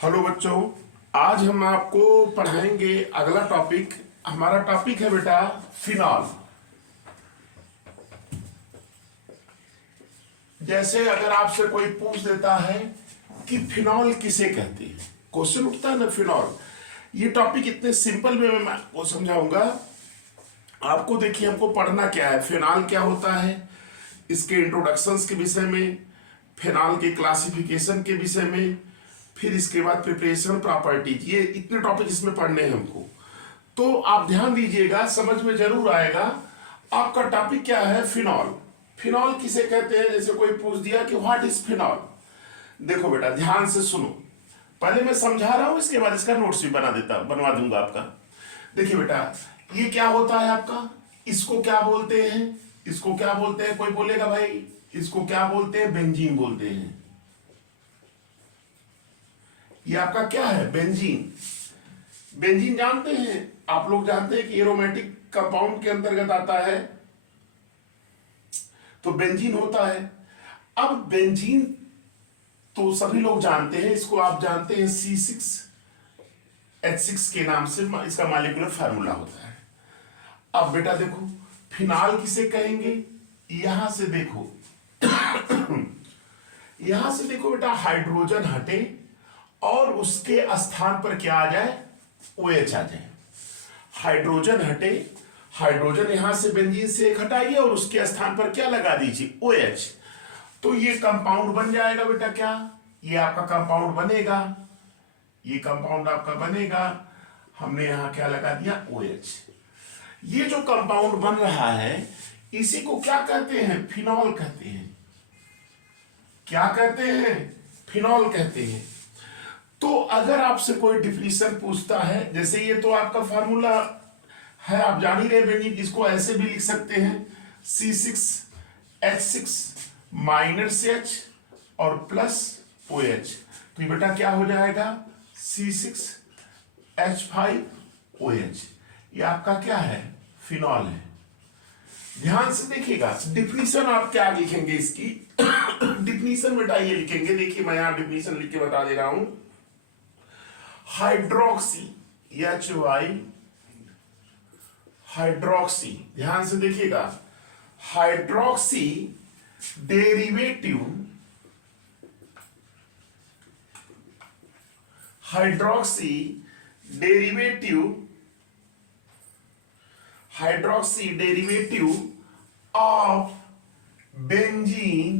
Hello बच्चों, आज हम आपको पढ़ाएंगे अगला टॉपिक। हमारा टॉपिक है बेटा फिनॉल। जैसे अगर आपसे कोई पूछ देता है कि फिनॉल किसे कहते हैं, क्वेश्चन उठता है ना फिनॉल। ये टॉपिक इतने सिंपल में मैं आपको समझाऊंगा। आपको देखिए, हमको पढ़ना क्या है, फिनॉल क्या होता है, इसके इंट्रोडक्शंस के विषय में, फिनॉल के क्लासिफिकेशन के विषय में, फिर इसके बाद प्रिपरेशन प्रॉपर्टीज, ये इतने टॉपिक इसमें पढ़ने हैं हमको। तो आप ध्यान दीजिएगा, समझ में जरूर आएगा। आपका टॉपिक क्या है, फिनॉल। फिनॉल किसे कहते हैं, जैसे कोई पूछ दिया कि व्हाट इज फिनॉल। देखो बेटा, ध्यान से सुनो, पहले मैं समझा रहा हूं, इसके बाद इसका नोट्स भी बनवा दूंगा आपका। देखिए बेटा, ये क्या होता है आपका, इसको क्या बोलते हैं, इसको क्या बोलते हैं, कोई बोलेगा भाई इसको क्या बोलते हैं, बेंजीन बोलते हैं। ये आपका क्या है, बेंजीन। बेंजीन जानते हैं आप लोग, जानते हैं कि एरोमेटिक कंपाउंड के अंतर्गत आता है, तो बेंजीन होता है। अब बेंजीन तो सभी लोग जानते हैं, इसको आप जानते हैं C6H6 के नाम से इसका मॉलिक्यूलर फार्मूला होता है। अब बेटा देखो, फिनॉल किसे कहेंगे, यहां से देखो यहां से देखो बेटा, हाइड्रोजन हटे और उसके स्थान पर क्या आ जाए, OH आ जाए। हाइड्रोजन हटे, हाइड्रोजन यहां से बेंजीन से एक हटाइए और उसके स्थान पर क्या लगा दीजिए, OH। तो ये कंपाउंड बन जाएगा बेटा, क्या ये आपका कंपाउंड बनेगा, ये कंपाउंड आपका बनेगा। हमने यहां क्या लगा दिया, OH। ये जो कंपाउंड बन रहा है इसी को क्या कहते हैं, फिनॉल कहते हैं। क्या कहते हैं, फिनॉल कहते हैं। तो अगर आपसे कोई डिफिनीशन पूछता है, जैसे ये तो आपका फार्मूला है, आप जान ही रहे बेंजीन, इसको ऐसे भी लिख सकते हैं, C6H6 माइनस H और प्लस OH। तो ये बेटा क्या हो जाएगा, C6H5OH। ये आपका क्या है, फिनॉल है। ध्यान से देखिएगा, डिफिनीशन आप क्या लिखेंगे इसकी डिफिनीशन बेटा ये लिखेंगे, देखिए मैं यहां डिफिनीशन लिख के बता दे रहा हूं। हाइड्रोक्सी, HY हाइड्रोक्सी, ध्यान से देखिएगा, hydroxy derivative, hydroxy derivative, hydroxy derivative of benzene,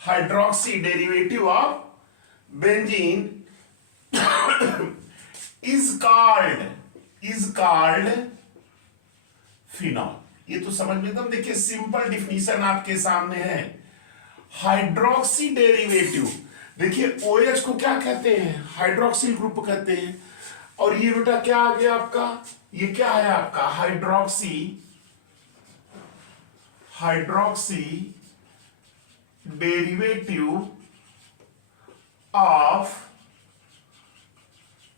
hydroxy derivative of benzene is called phenol. ये तो समझ में एकदम, देखिए सिंपल डिफिनीशन आपके सामने है। हाइड्रोक्सी डेरिवेटिव, देखिए OH को क्या कहते हैं, हाइड्रोक्सिल ग्रुप कहते हैं। और ये बेटा क्या आ गया आपका, ये क्या है आपका, हाइड्रोक्सी डेरिवेटिव ऑफ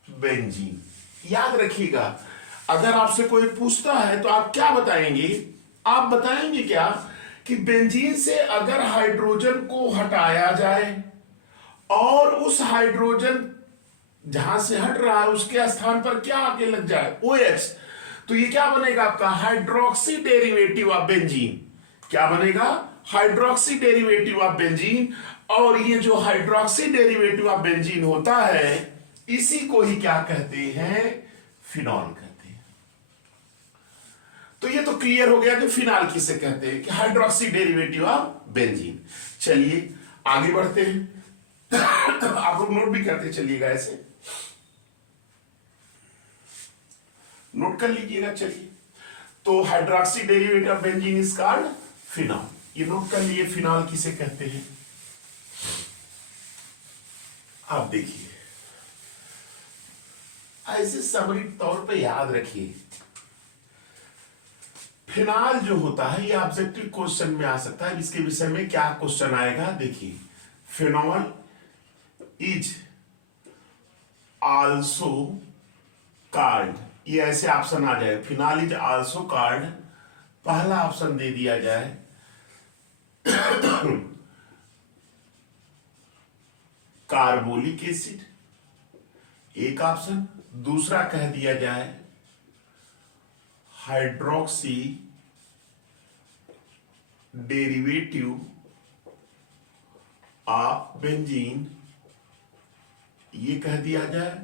बेंजीन। याद रखिएगा, अगर आपसे कोई पूछता है तो आप क्या बताएंगे, आप बताएंगे क्या कि बेंजीन से अगर हाइड्रोजन को हटाया जाए और उस हाइड्रोजन जहां से हट रहा है उसके स्थान पर क्या आके लग जाए, OH। तो ये क्या बनेगा आपका, हाइड्रोक्सी डेरिवेटिव ऑफ बेंजीन। क्या बनेगा, हाइड्रोक्सी डेरिवेटिव ऑफ बेंजीन। और ये जो हाइड्रोक्सी डेरिवेटिव ऑफ बेंजीन होता है, इसी को ही क्या कहते हैं, फिनॉल कहते हैं। तो ये तो क्लियर हो गया कि फिनॉल किसे कहते हैं, कि हाइड्रोक्सी डेरिवेटिव ऑफ बेंजीन। चलिए आगे बढ़ते हैं आप लोग नोट भी करते चलिएगा, ऐसे नोट कर लीजिएगा। चलिए, तो hydroxy derivative of benzene is called phenol. ये नोट कर लिए, फिनॉल किसे कहते हैं। आप देखिए, ऐसे समरी तौर पे याद रखिए, फिनॉल जो होता है ये ऑब्जेक्टिव क्वेश्चन में आ सकता है। इसके विषय में क्या क्वेश्चन आएगा, देखिए, फिनॉल इज आल्सो कॉल्ड, ये ऐसे ऑप्शन आ जाए, फिनॉल इज आल्सो कॉल्ड, पहला ऑप्शन दे दिया जाए कार्बोलिक एसिड, एक ऑप्शन। दूसरा कह दिया जाए हाइड्रोक्सी डेरिवेटिव ऑफ बेंजीन, ये कह दिया जाए।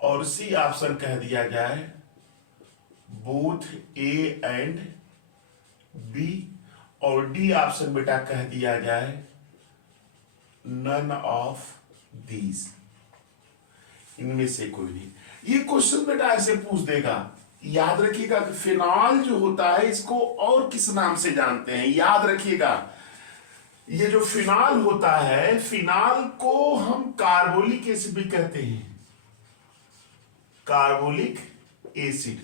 और सी ऑप्शन कह दिया जाए बोथ ए एंड बी। और डी ऑप्शन बेटा कह दिया जाए नन ऑफ दीज, इनमें से कोई नहीं। ये क्वेश्चन बेटा ऐसे पूछ देगा। याद रखिएगा कि फिनॉल जो होता है इसको और किस नाम से जानते हैं, याद रखिएगा। ये जो फिनॉल होता है, फिनॉल को हम कार्बोलिक एसिड भी कहते हैं, कार्बोलिक एसिड।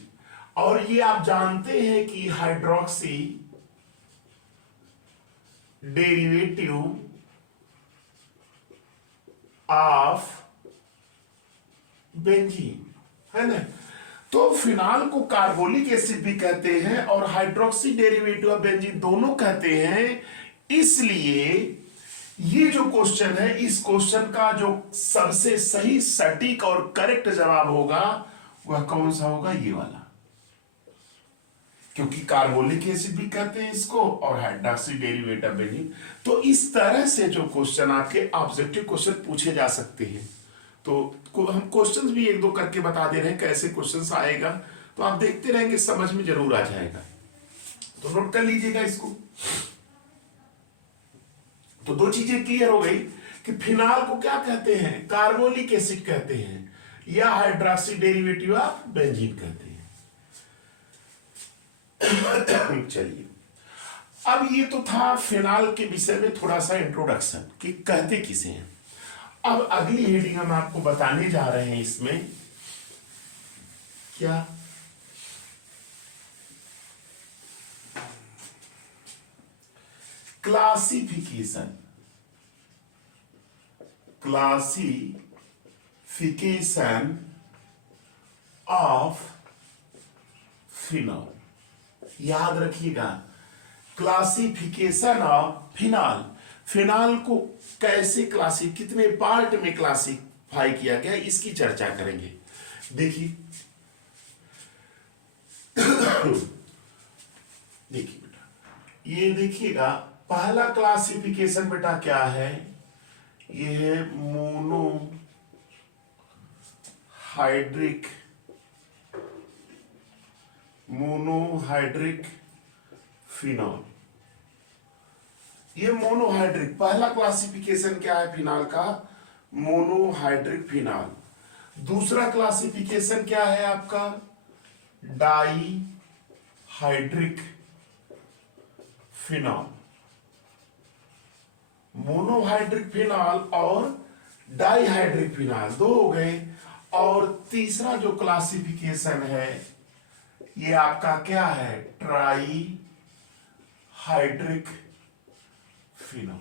और ये आप जानते हैं कि हाइड्रोक्सी डेरिवेटिव ऑफ बेंजीन है ना। तो फिनॉल को कार्बोलिक एसिड भी कहते हैं और हाइड्रोक्सी डेरिवेटिव ऑफ बेंजीन दोनों कहते हैं। इसलिए ये जो क्वेश्चन है, इस क्वेश्चन का जो सबसे सही सटीक और करेक्ट जवाब होगा वह कौन सा होगा, ये वाला। क्योंकि कार्बोलिक एसिड भी कहते हैं इसको और हाइड्रोक्सी डेरिवेटिव ऑफ बेंजीन। तो इस तरह से जो क्वेश्चन आपके ऑब्जेक्टिव क्वेश्चन पूछे जा सकते हैं। तो हम क्वेश्चंस भी एक दो करके बता दे रहे हैं कैसे क्वेश्चंस आएगा, तो आप देखते रहेंगे, समझ में जरूर आ जाएगा। तो नोट कर लीजिएगा इसको। तो दो चीजें क्लियर हो गई कि फिनॉल को क्या कहते हैं, कार्बोलिक एसिड कहते हैं या हाइड्रोक्सी डेरिवेटिव ऑफ बेंजीन कहते हैं। चलिए, अब ये तो था फिनॉल के विषय में थोड़ा सा इंट्रोडक्शन कि कहते किसे हैं। अब अगली हेडिंग हम आपको बताने जा रहे हैं, इसमें क्या, क्लासिफिकेशन, क्लासिफिकेशन ऑफ फिनॉल। याद रखिएगा, क्लासिफिकेशन ऑफ फिनॉल। फिनॉल को कैसे कितने पार्ट में क्लासिफाई किया गया, इसकी चर्चा करेंगे। देखिए देखिए बेटा, ये देखिएगा, पहला क्लासिफिकेशन बेटा क्या है, ये है मोनोहाइड्रिक फिनॉल। ये मोनोहाइड्रिक, पहला क्लासिफिकेशन क्या है फिनॉल का, मोनोहाइड्रिक फिनॉल। दूसरा क्लासिफिकेशन क्या है आपका, डाईहाइड्रिक फिनॉल। मोनोहाइड्रिक फिनॉल और डाईहाइड्रिक फिनॉल दो हो गए। और तीसरा जो क्लासिफिकेशन है ये आपका क्या है, ट्राईहाइड्रिक फिनॉल।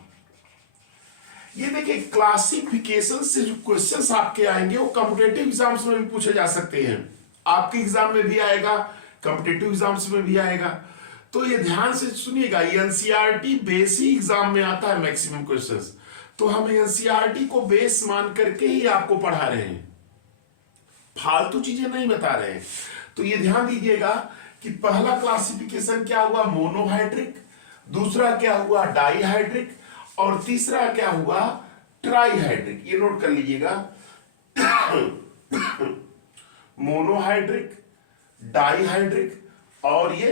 ये देखिए, क्लासिफिकेशन से जो क्वेश्चंस आपके आएंगे वो कॉम्पिटिटिव एग्जाम्स में भी पूछे जा सकते हैं। आपके एग्जाम में भी आएगा, कॉम्पिटिटिव एग्जाम्स में भी आएगा। तो ये ध्यान से सुनिएगा, एनसीईआरटी बेस ही एग्जाम में आता है मैक्सिमम क्वेश्चंस। तो हम एनसीईआरटी को बेस मान करके ही आपको पढ़ा रहे हैं, फालतू चीजें नहीं बता रहे हैं। तो ये ध्यान दीजिएगा कि पहला क्लासिफिकेशन क्या हुआ, मोनोहाइड्रिक। दूसरा क्या हुआ, डाईहाइड्रिक। और तीसरा क्या हुआ, ट्राईहाइड्रिक। ये नोट कर लीजिएगा, मोनोहाइड्रिक, डाईहाइड्रिक और ये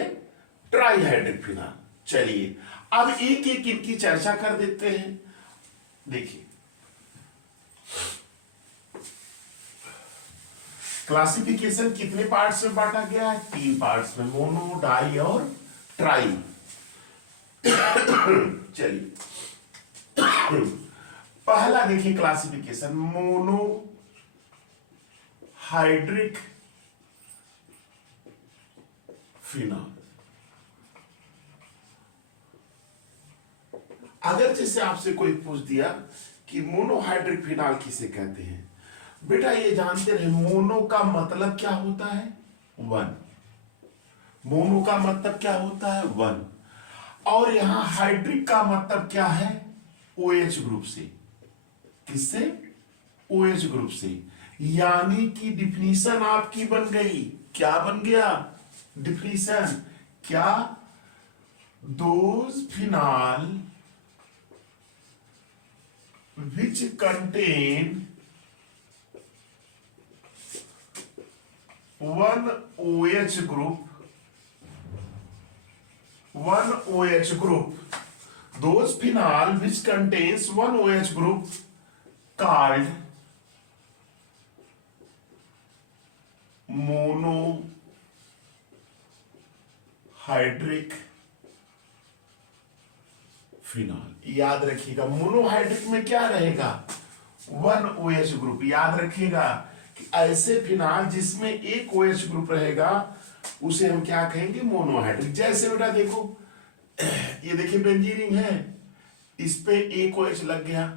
ट्राईहाइड्रिक फिनॉल। चलिए, अब एक एक इनकी चर्चा कर देते हैं। देखिए, क्लासिफिकेशन कितने पार्ट्स में बांटा गया है, 3 पार्ट्स में, मोनो, डाई और ट्राई। चलिए, पहला देखिए क्लासिफिकेशन, मोनोहाइड्रिक फिनॉल। अगर जैसे आपसे कोई पूछ दिया कि मोनोहाइड्रिक फिनॉल किसे कहते हैं, बेटा ये जानते रहे, मोनो का मतलब क्या होता है, 1। मोनो का मतलब क्या होता है, 1। और यहां हाइड्रिक का मतलब क्या है, OH ग्रुप से। किससे, OH ग्रुप से, यानी कि डिफिनीशन आपकी बन गई। क्या बन गया? डिफिनीशन क्या? Those phenol which contain one OH group, those phenol which contains one OH group called monohydric phenol. याद रखिएगा मोनोहाइड्रिक में क्या रहेगा? One OH group. याद रखिएगा कि ऐसे फिनॉल जिसमें एक OH ग्रुप रहेगा उसे हम क्या कहेंगे? मोनोहाइड्रिक। जैसे बेटा देखो, ये देखिए बेंजीन रिंग है, इस पे एक OH लग गया,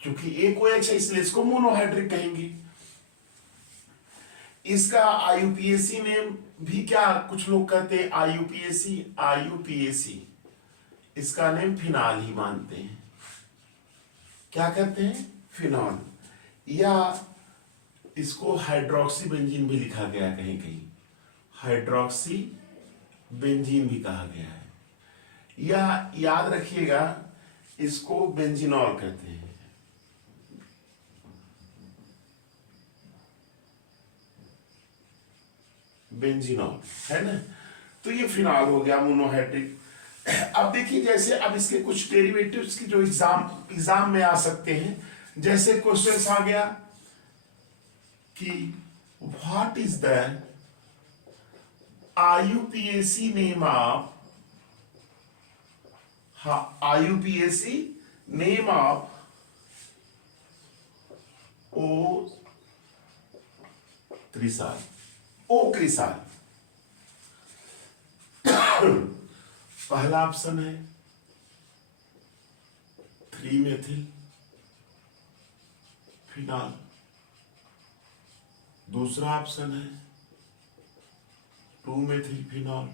क्योंकि एक OH है इसलिए इसको मोनोहाइड्रिक कहेंगे। इसका IUPAC नेम भी क्या कुछ लोग कहते हैं? IUPAC इसका नेम फिनॉल ही मानते हैं। क्या कहते हैं? फिनॉल। या इसको हाइड्रोक्सी बेंजीन भी लिखा गया कहीं कहीं, हाइड्रोक्सी बेंजीन भी कहा गया है। या याद रखिएगा इसको बेंजीनॉल कहते हैं। बेंजीनॉल है ना। तो ये फिनॉल हो गया मोनोहाइड्रिक। अब देखिए, जैसे अब इसके कुछ डेरिवेटिव्स की जो एग्जाम में आ सकते हैं, जैसे क्वेश्चन आ गया कि what is the IUPAC name of, IUPAC name of O cresol. पहला ऑप्शन है 3-मेथिल फिनॉल, दूसरा ऑप्शन है 2-मेथिल फिनॉल,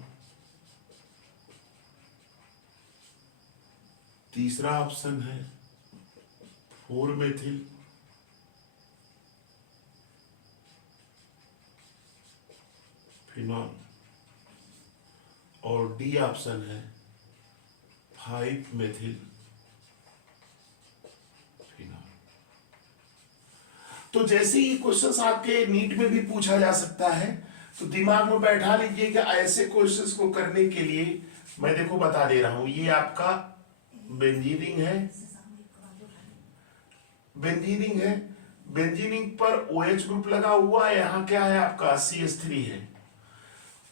तीसरा ऑप्शन है 4-मेथिल, फिनॉल, और डी ऑप्शन है 5-मेथिल फिनॉल। तो जैसे ही क्वेश्चंस आपके नीट में भी पूछा जा सकता है, तो दिमाग में बैठा लीजिए कि ऐसे क्वेश्चंस को करने के लिए मैं देखो बता दे रहा हूं। ये आपका बेंजीनिंग है, बेंजीनिंग पर OH ग्रुप लगा हुआ है, यहां क्या है आपका CH3 है।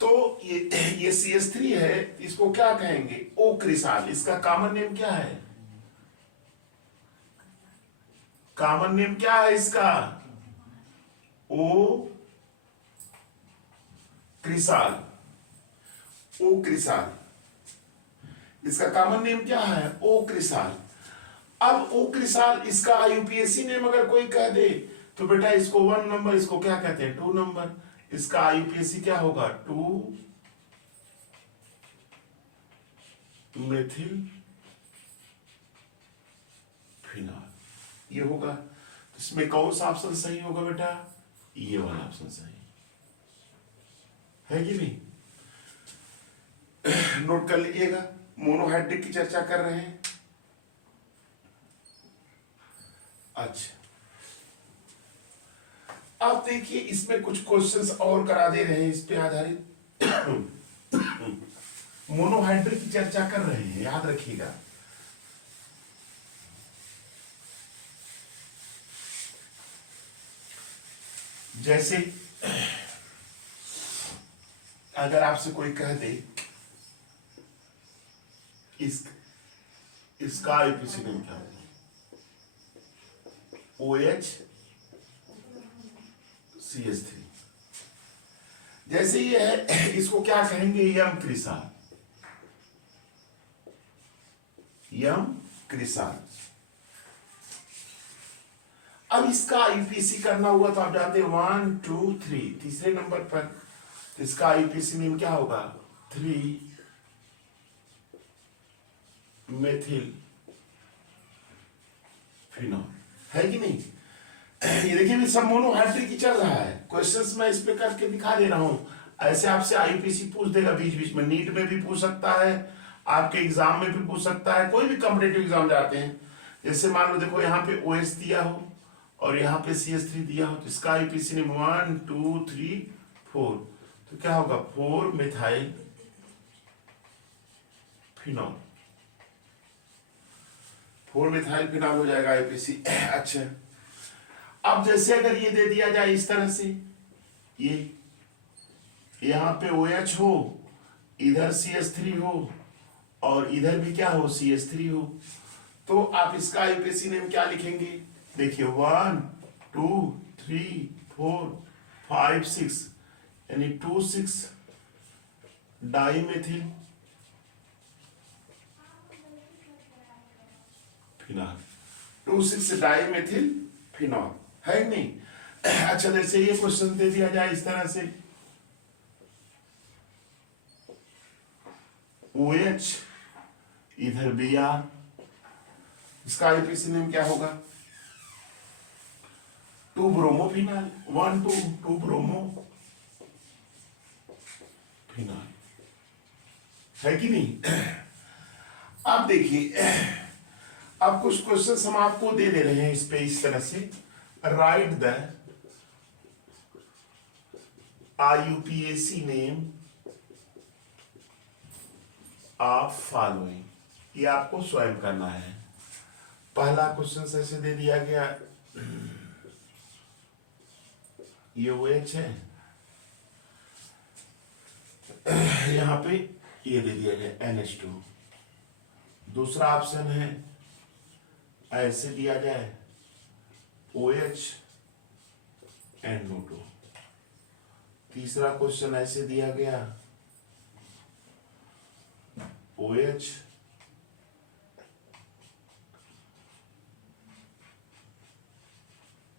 तो ये CH3 है, इसको क्या कहेंगे? ओ क्रिसाल। इसका कॉमन नेम क्या है? कॉमन नेम क्या है इसका? ओ क्रिसाल। ओ क्रिसाल इसका कॉमन नेम क्या है? ओ क्रिसाल। अब ओ क्रिसाल इसका IUPAC नेम अगर कोई कह दे तो बेटा इसको 1 नंबर, इसको क्या कहते हैं? 2 नंबर। इसका IUPAC क्या होगा? 2-मेथिल फिनॉल ये होगा। तो इसमें कौन सा ऑप्शन सही होगा बेटा? ये वाला ऑप्शन सही है कि नहीं? नोट कर लीजिएगा, मोनोहाइड्रिक की चर्चा कर रहे हैं। अच्छा, अब देखिए इसमें कुछ क्वेश्चंस और करा दे रहे हैं इस पे आधारित। मोनोहाइड्रिक की चर्चा कर रहे हैं, याद रखिएगा। जैसे अगर आपसे कोई कह दे इसका IUPAC नेम क्या है? OH CH3। जैसे ये है, इसको क्या कहेंगे? यम क्रिसाल। अब इसका IUPAC करना हुआ तो आप जानते हैं 1 2 3, तीसरे नंबर पर तो इसका IUPAC नेम क्या होगा? 3-मेथिल फिनॉल। है कि नहीं? ये देखिए भी सब मोनोहाइड्रिक ही चल रहा है। क्वेश्चंस मैं इस पे करके दिखा दे रहा हूँ। ऐसे आपसे आईपीसी पूछ देगा बीच बीच में, नीट में भी पूछ सकता है, आपके एग्जाम में भी पूछ सकता है, कोई भी कॉम्पिटेटिव एग्जाम जाते हैं। जैसे मान लो देखो यहाँ पे OH दिया हो और यहाँ पे CH3 दिया हो, तो इसका आईपीसी ने 1 2 3 4, तो क्या होगा 4 मिथाइल फिनॉल, 4 मिथाइल फिनॉल हो जाएगा आईपीसी। अच्छा, अब जैसे अगर ये दे दिया जाए इस तरह से, ये यहां पे OH हो, इधर CH3 हो और इधर भी क्या हो CH3 हो, तो आप इसका आईपीसी नेम क्या लिखेंगे? देखिए 1 2 3 4 5 6, यानी 2,6 डाइमेथिल फिनॉल, 2,6 डाइमेथिल फिनॉल, है कि नहीं? अच्छा, जैसे ये क्वेश्चन दे दिया जाए इस तरह से, OH इधर Br, इसका आईपीसी नेम क्या होगा? 2 ब्रोमोफिनॉल, 1 2 ब्रोमो फिनॉल, है कि नहीं? अब देखिए, अब कुछ क्वेश्चंस हम आपको दे दे रहे हैं इस पे इस तरह से, right the IUPAC name of following, ये आपको स्वयं करना है। पहला क्वेश्चन ऐसे दे दिया गया, ये OH है, यहां पे ये दे दिया गया NH2। दूसरा ऑप्शन है ऐसे दिया जाए OH NO2। तीसरा क्वेश्चन ऐसे दिया गया OH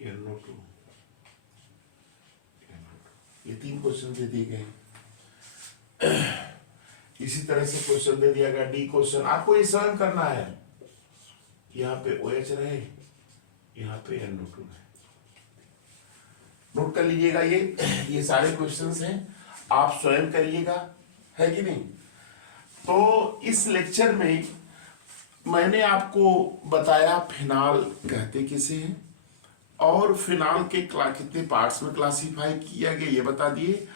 NO2। ये 3 क्वेश्चन दे दिए गए। इसी तरह से क्वेश्चन दे दिया गया D क्वेश्चन, आपको ये स्वयं करना है। यहाँ पे OH रहे, यहाँ पे NO2 रहे। नोट कर लीजिएगा, ये सारे क्वेश्चंस हैं, आप स्वयं करिएगा, है कि नहीं? तो इस लेक्चर में मैंने आपको बताया फिनाल कहते किसे हैं, और फिनाल के कितने पार्ट्स में क्लासिफाई किया गया ये बता दिए,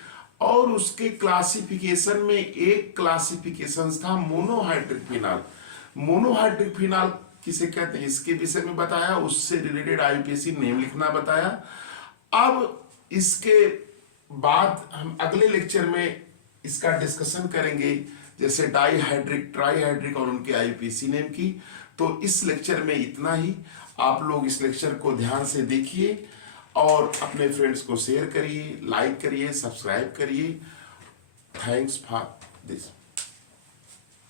और उसके क्लासिफिकेशन में एक क्लासिफिकेशन था मोनोहाइड्रिक फिनाल। मोनोहाइड्रिक फिनाल किसे कहते हैं इसके विषय में बताया, उससे रिलेटेड आईपीएसी नेम लिखना बताया। अब इसके बाद हम अगले लेक्चर में इसका डिस्कशन करेंगे, जैसे डाईहाइड्रिक, ट्राईहाइड्रिक और उनके आईपीसी नेम की। तो इस लेक्चर में इतना ही। आप लोग इस लेक्चर को ध्यान से देखिए और अपने फ्रेंड्स को शेयर करिए, लाइक करिए, सब्सक्राइब करिए। Thanks for this.